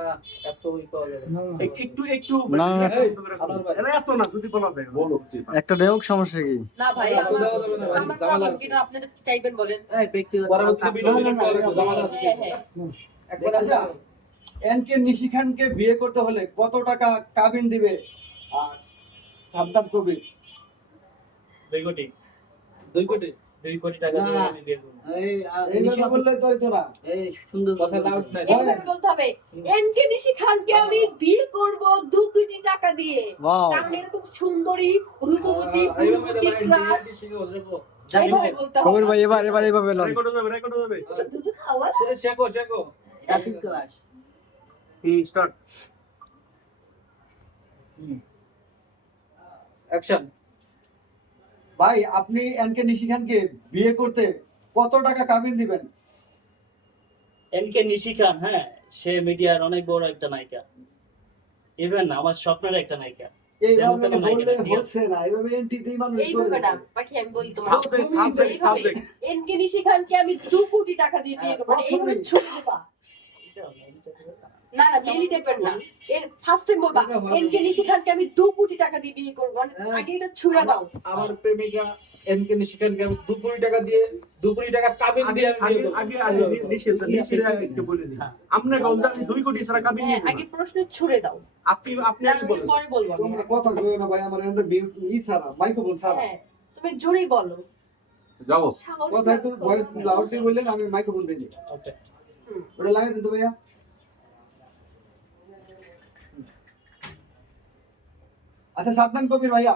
না এত একটু একটু। এত যদি বলা যায়। বলো একটা দেওক সমস্যা কি? ভাই। যেটা আপনারা চাইবেন বলেন? এই ব্যক্তিগত একবার আচ্ছা এনকে নিশি খানকে বিয়ে করতে হলে কত টাকা কাবিন দিবে? আর সাদ্দাম কবির। দুই কোটি। দুই কোটি? দুই কোটি টাকা দিয়ে আমি বিয়ে করব। এই বললে তো হইতো না। এই সুন্দর কথা লাউড হ্যাঁ। এইভাবে বলতে হবে এনকে নিশি খানকে আমি বিয়ে করব দু কোটি টাকা দিয়ে। কারণ এরকম সুন্দরী রূপবতী গুণবতী বলতে কবির ভাই এবার এবার এভাবে লন রেকর্ড যাবে রেকর্ড সে- শেখো শেখো। জাতির ক্লাস হুম স্টার্ট অ্যাকশন ভাই আপনি এনকে নিশি খানকে বিয়ে করতে কত টাকা কাবিন দিবেন? এনকে নিশি খান হ্যাঁ সে মিডিয়ার অনেক বড় একটা নায়িকা। ইভেন আমার স্বপ্নের একটা নায়িকা। আমি দু কোটি টাকা দিয়ে বিয়ে করব না না মেলি টাইপের না। এর ফার্স্ট টাইম বলবা এনকে নিশি খানকে আমি দু কোটি টাকা দিয়ে বিয়ে করব। মানে হ্যাঁ। আগে এটা ছুড়ে দাও। আমার প্রেমিকা এনকে নিশিকানকে আমি দু কোটি টাকা দিয়ে দু কোটি টাকা কাবিন আগে দিয়ে আমি আগে। আগে নিষেধ একটু বলে দিই। হ্যাঁ। আপনি গন্ধ আমি দুই কোটি ছাড়া কাবিন হ্যাঁ নিব আগে প্রশ্ন ছুড়ে দাও। আপনি আপনি আগে বলেন। পরে বলব তোমরা কথা কইও না ভাই আমার এন্ড ই সারা মাইক্রোফোন সারা হ্যাঁ তুমি জোরেই বলো। সাহস কথা একটু। ভয়েস লাউডলি বললেন আমি মাইক্রোফোন দিই ওকে ওটা লাগাই দিন তো ভাইয়া। আচ্ছা সাদমান কবির ভাইয়া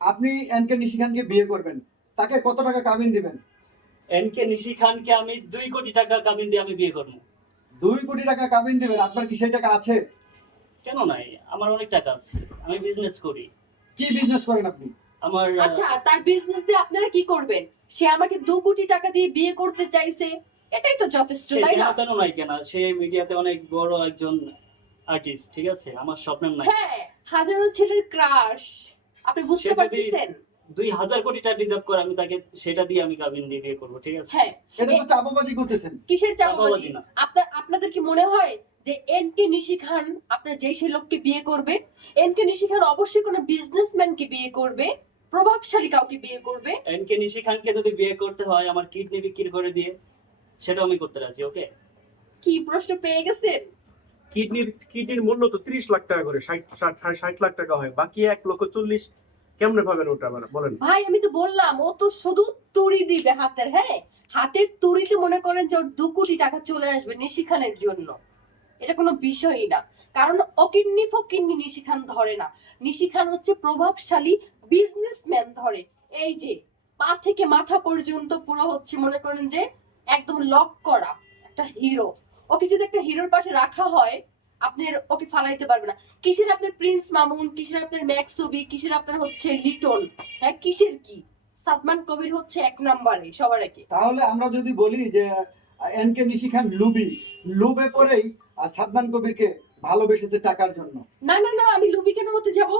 আপনি এনকে নিশি খানকে বিয়ে করবেন। তাকে কত টাকা কাবিন দিবেন? এনকে নিশি খানকে আমি দুই কোটি টাকা কাবিন দিয়ে আমি বিয়ে করব। দুই কোটি টাকা কাবিন দিবেন? আপনার কি সেই টাকা আছে? কেন নাই? আমার অনেক টাকা আছে। আমি বিজনেস করি। কি বিজনেস করেন আপনি? আমার আহ, আচ্ছা তার বিজনেস দিয়ে আপনারা কি করবেন? সে আমাকে দু কোটি টাকা দিয়ে বিয়ে করতে চাইছে। এটাই তো যথেষ্ট সে তাই না? যেন তেন নাই কেনা? সে মিডিয়াতে অনেক বড় একজন আর্টিস্ট ঠিক আছে? আমার স্বপ্নের নাই হ্যাঁ হাজারো ছেলের ক্রাশ আপনি বুঝতে পারতেছেন? দুই হাজার কোটি টাকা ডিজার্ভ করে আমি তাকে সেটা দিয়ে আমি কাবিন দিয়ে বিয়ে করব ঠিক আছে? হ্যাঁ। এটা তো চাপাবাজি করতেছেন। কিসের চাপাবাজি আপনার আপনাদের কি মনে হয় যে এন কে নিশি খান আপনার যেই সে লোককে বিয়ে করবে এন কে নিশি খান অবশ্যই কোনো বিজনেসম্যানকে বিয়ে করবে প্রভাবশালী কাউকে বিয়ে করবে? এনকে নিশি খানকে যদি বিয়ে করতে হয় আমার কিডনি বিক্রি করে দিয়ে সেটাও আমি করতে রাজি ওকে? কি প্রশ্ন পেয়ে গেছেন? কিডনির কিডনির মূল্য তো ত্রিশ লাখ টাকা করে, ষাট ষাট লাখ টাকা হয়, বাকি এক লক্ষ চল্লিশ, কেমনে পাবেন ওটা বলেন। ভাই, আমি তো বললাম, ও তো শুধু তুড়ি দিবে হাতের হ্যাঁ? হাতের তুড়িতে মনে করেন যে ওর দু কোটি টাকা চলে আসবে নিশি খানের জন্য। এটা কোনো বিষয়ই না। কারণ অকিন্নি ফকিন্নি নিশিখান ধরে না। নিশিখান হচ্ছে প্রভাবশালী বিজনেসম্যান ধরে। এই যে, পা থেকে মাথা পর্যন্ত পুরো হচ্ছে মনে করেন যে, একদম লক করা, একটা হিরো ওকে যদি একটা হিরোর পাশে রাখা হয় আপনার ওকে ফালাইতে পারবে না। কিসের আপনার প্রিন্স মামুন? কিসের আপনার ম্যাক্স ছবি? কিসের আপনার হচ্ছে লিটন? হ্যাঁ কিসের কি? সাদমান কবির হচ্ছে এক নম্বরে সবার আগে। তাহলে আমরা যদি বলি যে এনকে নিশি খান লুবি লুবে পরেই সাদমান কবিরকে ভালোবেসেছে টাকার জন্য। না না না আমি লুবি কেন হতে যাব?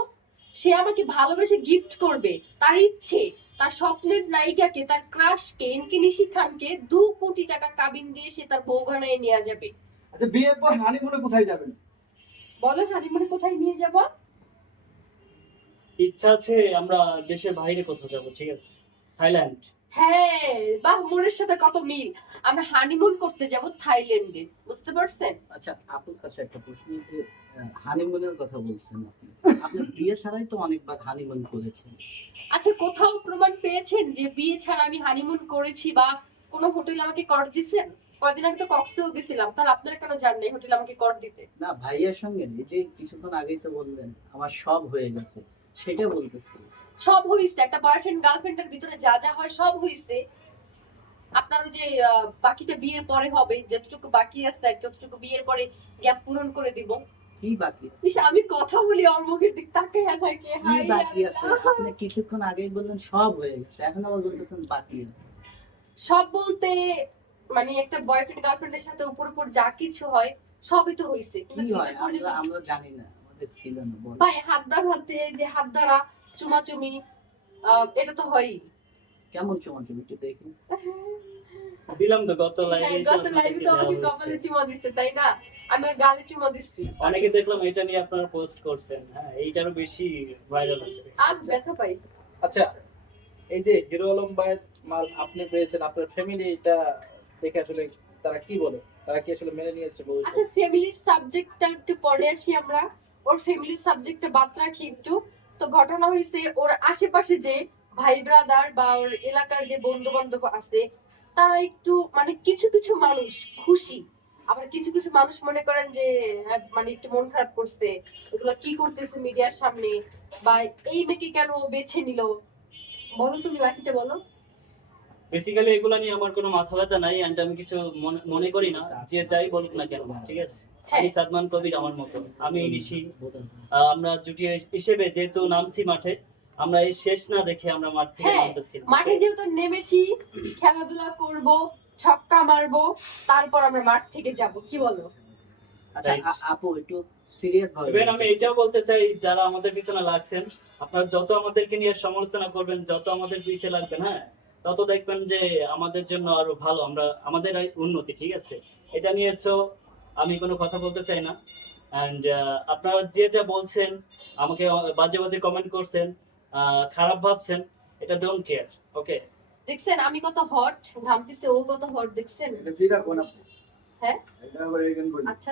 সে আমাকে ভালোবেসে গিফট করবে তার ইচ্ছে। তার স্বপ্নের নায়িকাকে তার ক্রাশকে এনকে নিশি খানকে দু কোটি টাকা কাবিন দিয়ে সে তার বউ বানায় নিয়ে যাবে। আচ্ছা বিয়ের পর হানিমুনে কোথায় যাবেন? বলো হানিমুনে কোথায় নিয়ে যাব? ইচ্ছা আছে আমরা দেশের বাইরে কোথাও যাব ঠিক আছে? থাইল্যান্ড। হ্যাঁ বাহ মনের সাথে কত মিল। আমরা হানিমুন করতে যাব থাইল্যান্ডে বুঝতে পারছেন? আচ্ছা আপুর কাছে একটা প্রশ্ন যে হানিমুনের কথা বলছেন আপনি। আপনার বিয়ে ছাড়াই তো অনেকবার হানিমুন করেছেন। আচ্ছা কোথাও প্রমাণ পেয়েছেন যে বিয়ে ছাড়া আমি হানিমুন করেছি বা কোনো হোটেল আমাকে কর দিছেন কয়দিন আগে তো কক্সেও গেছিলাম তাহলে আপনারা কেন জান নাই হোটেল আমাকে কর দিতে? না ভাইয়ার সঙ্গে এই যে কিছুক্ষণ আগেই তো বললেন আমার সব হয়ে গেছে সেটা বলতেছি। সব হইছে একটা বয়ফ্রেন্ড গার্লফ্রেন্ডের ভিতরে যা যা হয় সব হইছে। আপনার ওই যে বাকিটা বিয়ের পরে হবে যতটুকু বাকি আছে আর ততটুকু বিয়ের পরে গ্যাপ পূরণ করে দিব। কি বাকি আছে। আমি কথা বলি অমুখের দিক তাকাইয়া থাকে। কি বাকি আছে। আপনি কিছুক্ষণ আগেই বললেন সব হয়ে গেছে। এখন আবার বলতেছেন বাকি আছে। সব বলতে মানে একটা বয়ফ্রেন্ড গার্লফ্রেন্ডের সাথে উপর উপর যা কিছু হয় সবই তো হইছে। কিন্তু হয়? আমরা জানি না। আমাদের ছিল না ভাই হাত দ্বার হাতে যে হাত দ্বারা চুমাচুমি এটা তো হয়ই। কেমন একটু দেখি। দিলাম তো গত হ্যাঁ, লাইভে গত লাইভে তো আমাকে কপালে চুমা দিছে তাই না? আমি ওর গালে চুমা দিচ্ছি। অনেকে দেখলাম এটা নিয়ে আপনারা পোস্ট করছেন হ্যাঁ এইটারও বেশি ভাইরাল হচ্ছে। আর ব্যথা পাই। আচ্ছা এই যে হিরো আলম ভাইয়ের মাল আপনি পেয়েছেন আপনার ফ্যামিলি এটা দেখে আসলে তারা কি বলে? তারা কি আসলে মেনে নিয়েছে বলছে আচ্ছা ফ্যামিলির সাবজেক্টটা একটু পরে আসি আমরা। ওর ফ্যামিলির সাবজেক্টটা বাদ রাখি একটু। তো ঘটনা হয়েছে ওর আশেপাশে যে ভাই ব্রাদার বা ওর এলাকার যে বন্ধু বান্ধব আছে তারা একটু মানে কিছু কিছু মানুষ খুশি। আবার কিছু কিছু মানুষ মনে করেন যে হ্যাঁ, মানে একটু মন খারাপ করছে। এগুলো কি করতেছে মিডিয়ার সামনে? বা এই মেয়েকে কেন বেছে নিল? বলো তুমি বাকিটা বলো। বেসিক্যালি এগুলা নিয়ে আমার কোনো মাথা ব্যথা নাই এন্ড আমি কিছু মনে- মনে করি না। যে যাই বলুক না কেন ঠিক আছে? আমি সাদমান কবির আমার মতো। আমি নিশি আহ, আমরা জুটি হিসেবে যেহেতু নামছি মাঠে আমরা এই শেষ না দেখে আমরা মাঠ থেকে হ্যাঁ, নামতেছি। না। মাঠে যেহেতু নেমেছি খেলাধুলা করব ছক্কা মারবো তারপর আমরা মাঠ থেকে যাব। কি বলো? আচ্ছা আপু একটু সিরিয়াস ভাবে এবার আমি এটাও বলতে চাই যারা আমাদের পিছনে লাগছেন আপনারা যত আমাদেরকে নিয়ে সমালোচনা করবেন যত আমাদের পিছিয়ে লাগবেন হ্যাঁ তত দেখবেন যে আমাদের জন্য আরও ভালো আমরা আমাদের উন্নতি ঠিক আছে? এটা নিয়ে সো আমি কোনো কথা বলতে চাই না। অ্যান্ড আপনারা যে যা বলছেন আমাকে বাজে বাজে কমেন্ট করছেন খারাপ ভাবছেন এটা ডোন্ট কেয়ার ওকে দেখছেন আমি কত হট ঘামতেছে ও কত হট দেখছেন? এটা বিরাট হ্যাঁ? এটা আবার এখানে বলি। আচ্ছা।